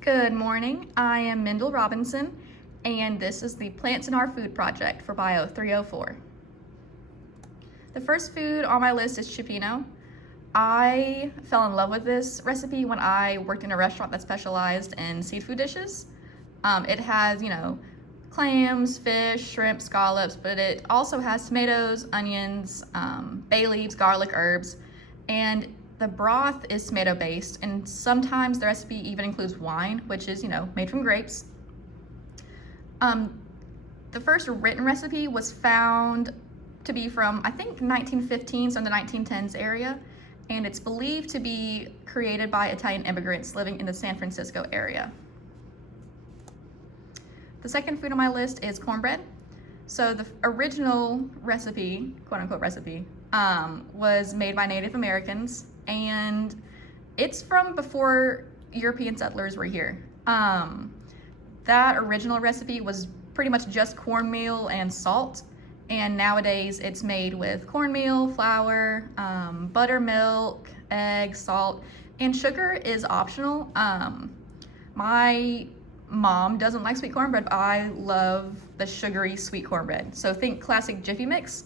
Good morning. I am Mendel Robinson, and this is the Plants in Our Food project for Bio 304. The first food on my list is cioppino. I fell in love with this recipe when I worked in a restaurant that specialized in seafood dishes. It has, clams, fish, shrimp, scallops, but it also has tomatoes, onions, bay leaves, garlic, herbs, and the broth is tomato based, and sometimes the recipe even includes wine, which is, made from grapes. The first written recipe was found to be from, I think, 1915s or the 1910s area, and it's believed to be created by Italian immigrants living in the San Francisco area. The second food on my list is cornbread. So the original recipe, quote unquote recipe, was made by Native Americans, and it's from before European settlers were here. That original recipe was pretty much just cornmeal and salt, and nowadays it's made with cornmeal, flour, buttermilk, eggs, salt, and sugar is optional. My mom doesn't like sweet cornbread, but I love the sugary sweet cornbread. So think classic Jiffy Mix,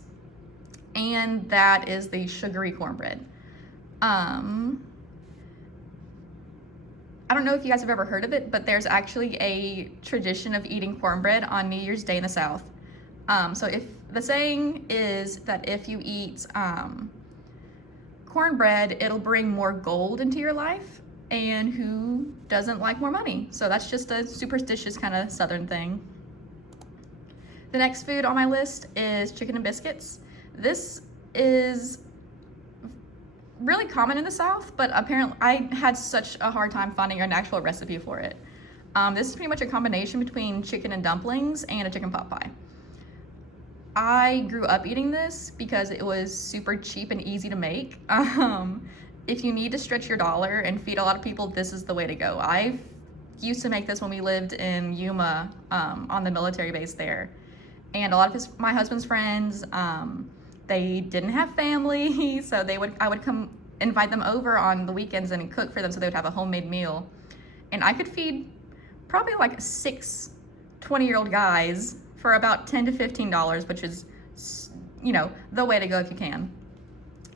and that is the sugary cornbread. I don't know if you guys have ever heard of it, but there's actually a tradition of eating cornbread on New Year's Day in the South. So if the saying is that if you eat cornbread, it'll bring more gold into your life, and who doesn't like more money? So that's just a superstitious kind of Southern thing. The next food on my list is chicken and biscuits. This is really common in the South, but apparently I had such a hard time finding an actual recipe for it. This is pretty much a combination between chicken and dumplings and a chicken pot pie. I grew up eating this because it was super cheap and easy to make. If you need to stretch your dollar and feed a lot of people, this is the way to go. I used to make this when we lived in Yuma, on the military base there. And a lot of my husband's friends, they didn't have family, so I would come invite them over on the weekends and cook for them so they would have a homemade meal. And I could feed probably like 6 20-year-old guys for about $10 to $15, which is, the way to go if you can.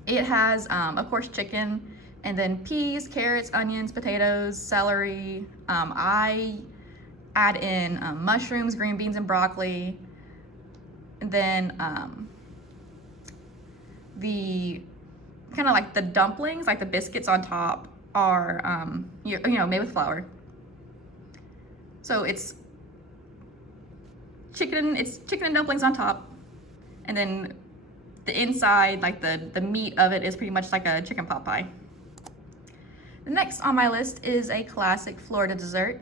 It has, of course, chicken, and then peas, carrots, onions, potatoes, celery. I add in mushrooms, green beans, and broccoli. And then the kind of like the dumplings, like the biscuits on top, are made with flour. So it's chicken and dumplings on top, and then the inside, like the meat of it, is pretty much like a chicken pot pie. The next on my list is a classic Florida dessert.